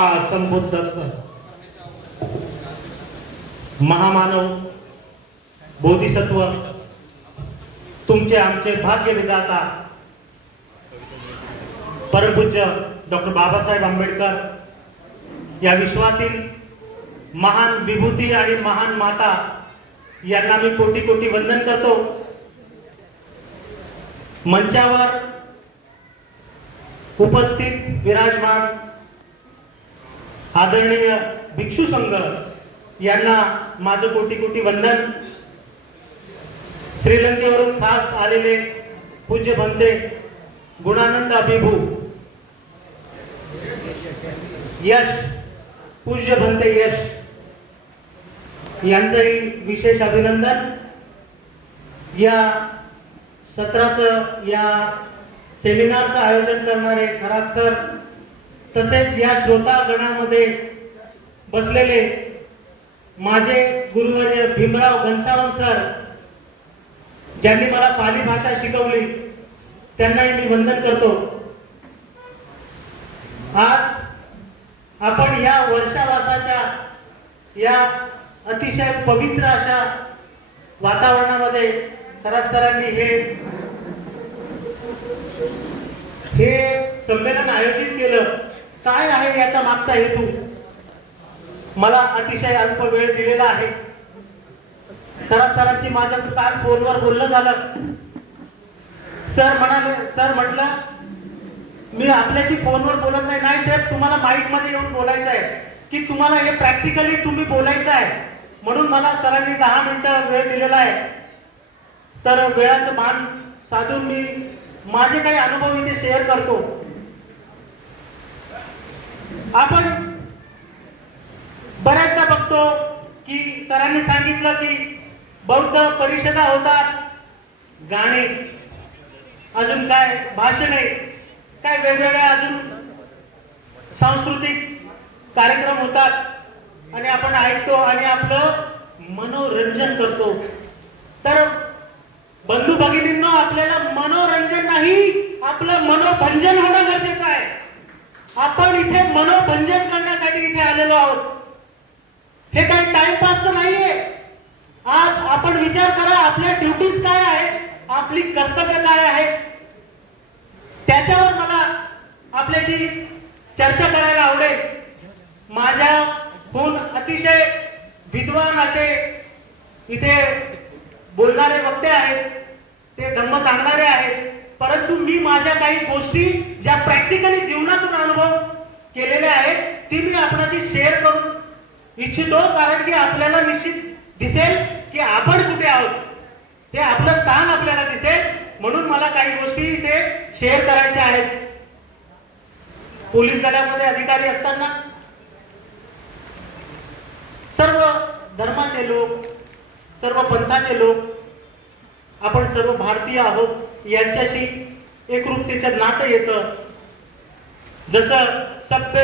संबुद्धच महामानव बोधिसत्व तुमचे आमचे भाग्य विधाता परमपूज्य डॉक्टर बाबासाहेब आंबेडकर या विश्वातील महान विभूती आणि महान माता यांना मी कोटी कोटी वंदन करतो। मंचावर उपस्थित विराजमान आदरणीय भिक्षू संघ यांना माझं कोटी कोटी वंदन। श्रीलंकेवरून खास आलेले पूज्य भंते गुणानंद अभिभू यश, पूज्य भंते यश यांचंही विशेष अभिनंदन। या सत्राचं या सेमिनारचं आयोजन करणारे खरात सर तसेच या श्रोता गणामध्ये बसलेले माझे गुरुवर्य भीमराव घनसावंत सर ज्यांनी मला पाली भाषा शिकवली त्यांनाही मी वंदन करतो। आज आपण या वर्षावासाच्या या अतिशय पवित्र अशा वातावरणामध्ये खरात सरांनी हे संमेलन आयोजित केलं। काय आहे याचा मागचा हेतू? मला अतिशय अल्प वेळ दिलेला आहे। खरात सरांची माझ्या काल फोनवर बोलणं झालं। सर म्हटलं मी आपल्याशी फोनवर बोलत नाही। नाही साहेब, तुम्हाला माईक मध्ये येऊन बोलायचं आहे की तुम्हाला हे प्रॅक्टिकली तुम्ही बोलायचं आहे, म्हणून मला सरांनी 10 मिनिटं वेळ दिलेला आहे। तर वेळाचं मान साधून मी माझे काही अनुभव इथे शेअर करतो। आपण बऱ्याचदा बघतो की सरांनी सांगितलं की बौद्ध परिषदा होतात, गाणे, अजून काय भाषणे, काय वेगवेगळ्या अजून सांस्कृतिक कार्यक्रम होतात आणि आपण ऐकतो आणि आपलं मनोरंजन करतो। तर बंधू भगिनींनो, आपल्याला मनोरंजन नाही, आपलं मनोभंजन होणं गरजेचं आहे। आपण इथे मनोभंजन करण्यासाठी इथे आलेलो आहोत। हे काही टाइमपास नाहीये। आज आपण विचार करा, आपल्या ड्युटीज काय आहे, आपली कर्तव्य काय आहे, त्याच्यावर मला आपल्याशी चर्चा करायला आवडेल। माझ्याहून अतिशय विद्वान असे इथे बोलणारे वक्ते आहेत, ते धम्म सांगणारे आहेत, परंतु मी माझ्या काही गोष्टी ज्या प्रॅक्टिकली जीवनातून अनुभव केलेल्या आहेत ती मी आपल्याशी शेअर करू इच्छितो। कारण की आपल्याला निश्चित दिसेल की आपण कुठे आहोत, ते आपलं स्थान आपल्याला दिसेल, म्हणून मला काही गोष्टी इथे शेअर करायच्या आहेत। पोलीस दलामध्ये अधिकारी असताना सर्व धर्माचे लोक, सर्व पंथाचे लोक, आपण सर्व भारतीय आहोत, यांच्याशी एकरूपतेचं नातं येतं। जसं सभ्य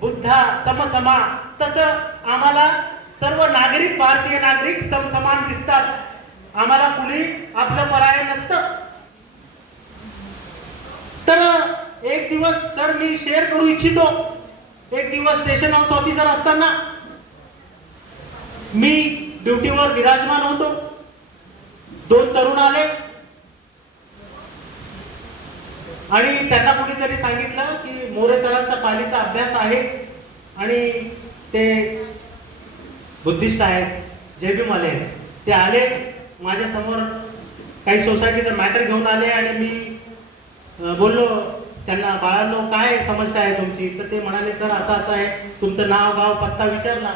बुद्धा समसमा, तसं आम्हाला सर्व नागरिक, भारतीय नागरिक समसमान दिसतात। आम्हाला कुणी आपलं पराय नसतं। तर एक दिवस सर मी शेअर करू इच्छितो। एक दिवस स्टेशन हाऊस ऑफिसर असताना मी ड्युटीवर विराजमान होतो। 2 तरुण आले आणि त्यांना कुणीतरी सांगितलं की मोरे सरांचा पालीचा अभ्यास आहे आणि ते बुद्धिस्ट आहेत, जयभीम आले। ते आले माझ्या समोर, काही सोसायटीचं मॅटर घेऊन आले आणि मी बोललो त्यांना, बाळांनो काय समस्या आहे तुमची? तर ते म्हणाले सर असं असं आहे। तुमचं नाव गाव पत्ता विचारला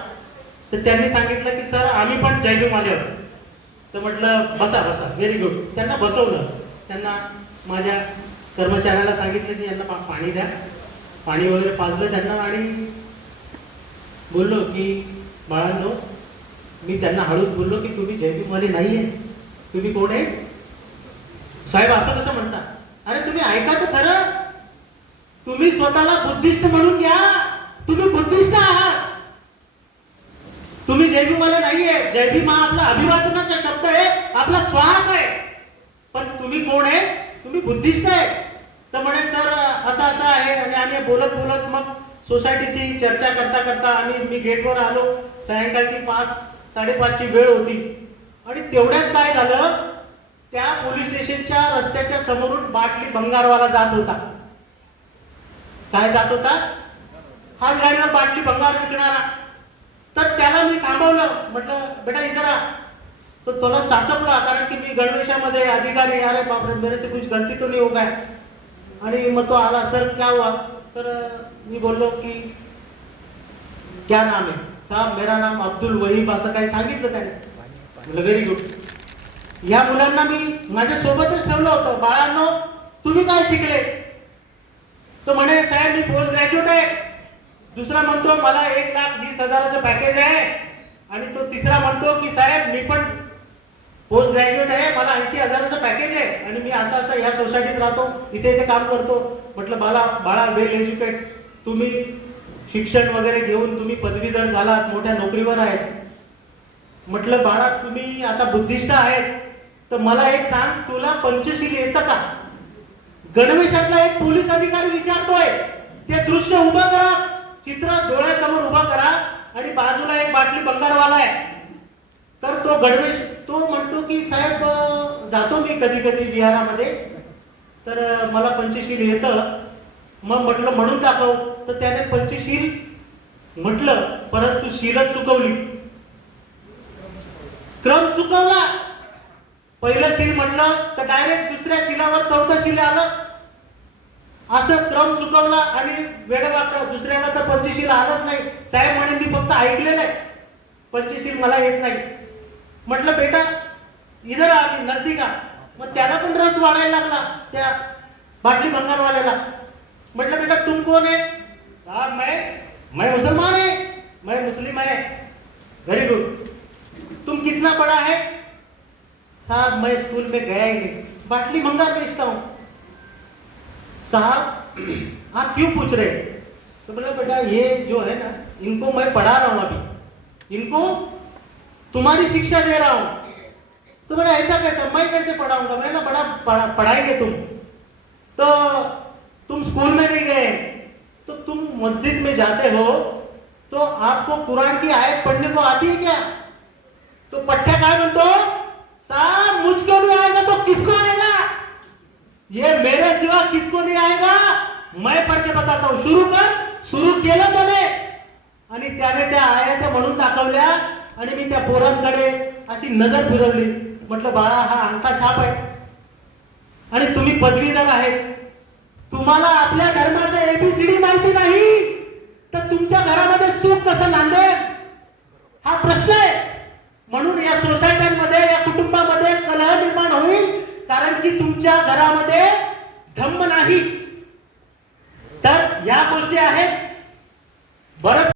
तर त्यांनी सांगितलं की सर आम्ही पण जयभीम आले आहोत। तर म्हटलं बसा बसा, व्हेरी गुड। त्यांना बसवलं। त्यांना माझ्या कर्मचाऱ्याला सांगितलं की यांना पाणी द्या, पाणी वगैरे पाजलं त्यांना आणि बोललो की बाळांनो, मी त्यांना हळूच बोललो की तुम्ही जयभीमवाले नाहीये, तुम्ही कोण आहे? साहेब असं कसं म्हणता? अरे तुम्ही ऐका तर खरं, तुम्ही स्वतःला बुद्धिस्ट म्हणून घ्या, तुम्ही बुद्धिस्ट आहात, तुम्ही जयभीमवाले नाहीये। जयभीम हा आपला अभिवादनाचा शब्द आहे, आपला श्वास आहे, पण तुम्ही कोण आहे? तुम्ही बुद्धिस्ट आहे। तर म्हणे सर असं असं आहे आणि आम्ही बोलत बोलत मग सोसायटीची चर्चा करता करता मी गेटवर आलो. सायंकाळची 5-5:30ची वेळ होती आणि तेवढ्यात काय झालं, त्या पोलीस स्टेशनच्या रस्त्याच्या समोरून बाटली भंगारवाला जात होता. काय जात होता? हाच गाडीवर बाटली भंगार विकणारा. तर त्याला मी थांबवलं, म्हटलं बेटा इधर आ. तो थोड़ा चाचपला, कारण की मी गणवेशामध्ये अधिकारी, अरे बापरे मेरे से कुछ गलती तो नहीं हो गया. आणि मग तो आला, सर क्या हुआ? तर मी बोललो की क्या नाम है? साहब मेरा नाम अब्दुल वहीब, असं काही सांगितलं त्याने. Very good. या मुलांना मी माझ्या सोबतच ठेवलं होतं. बाळांनो तुम्ही काय शिकले? तो म्हणे साहेब मी पोस्ट ग्रॅज्युएट आहे. दुसरा म्हणतो मला 1,20,000चं पॅकेज आहे. आणि तो तिसरा म्हणतो की साहेब मी पण पोस्ट ग्रॅज्युएट आहे, मला 80,000चं पॅकेज आहे आणि मी असं असं ह्या सोसायटीत राहतो, इथे काम करतो. म्हटलं बाळा वेल एज्युकेट, तुम्ही शिक्षण वगैरे घेऊन तुम्ही पदवीधर झालात, मोठ्या नोकरीवर आहेत. म्हटलं बाळा तुम्ही आता बुद्धिस्ट आहेत, तर मला एक सांग, तुला पंचशील येतं का? गणवेशातला एक पोलीस अधिकारी विचारतोय. ते दृश्य उभं करा, चित्र डोळ्यासमोर उभं करा आणि बाजूला एक बाटली बंगारवाला आहे. तर तो गणवेश तो म्हणतो की साहेब जातो मी कधी कधी विहारामध्ये, तर मला पंचशील येतं. मग म्हटलं म्हणून दाखव. तर त्याने पंचशील म्हटलं, परंतु शीलच चुकवली, क्रम चुकवला. पहिलं शील म्हटलं तर डायरेक्ट दुसऱ्या शिलावर चौथं शील आलं. असं क्रम चुकवला आणि वेळेवाकडं दुसऱ्याला तर पंचशील आलंच नाही. साहेब म्हणे मी फक्त ऐकलेलं आहे, पंचशील मला येत नाही. म्हटलं बेटा इधर आली नजदीक आ. मग त्याला पण रस वाढायला लागला त्या बाटली भंगारवाल्याला. म्हटलं बेटा तुम कौन है? साहब मैं मुसलमान है, मैं मुस्लिम है. Very good. तुम कितना पढ़ा है? साहब मैं स्कूल में गया ही नहीं, बाटली भंगार बेचता हूँ. साहब आप क्यों पूछ रहे? तो बोला बेटा ये जो है ना, इनको मैं पढ़ा रहा हूँ, अभी इनको तुम्हारी शिक्षा दे रहा हूँ. तो बोला ऐसा कैसा, मैं कैसे पढ़ाऊंगा? मैं ना बड़ा पढ़ाएंगे तुम. तो तुम स्कूल में नहीं गए, तो तुम मस्जिद में जाते हो, तो आपको कुरान की आयत पढ़ने को आती है क्या? तो पट्टा काय म्हणतो, साहब मुझको नहीं आएगा तो किसको आएगा? ये मेरे सिवा किसको नहीं आएगा, मैं पढ़ के बताता हूँ. सुरू केलं त्याने आणि त्याने त्या आयत्या म्हणून दाखवल्या आणि मी त्या पोरांकडे अशी नजर फिरवली. म्हटलं बाळा हा अंगठा छाप आहे आणि तुम्ही पदवीधर आहेत, तुम्हाला आपल्या धर्माचं एबीसीडी माहिती नाही, तर तुमच्या घरामध्ये सुख कसं नांदेल हा प्रश्न आहे. म्हणून या सोसायट्यांमध्ये या कुटुंबामध्ये कलह निर्माण होईल, कारण की तुमच्या घरामध्ये धम्म नाही. तर या गोष्टी आहेत. बरंच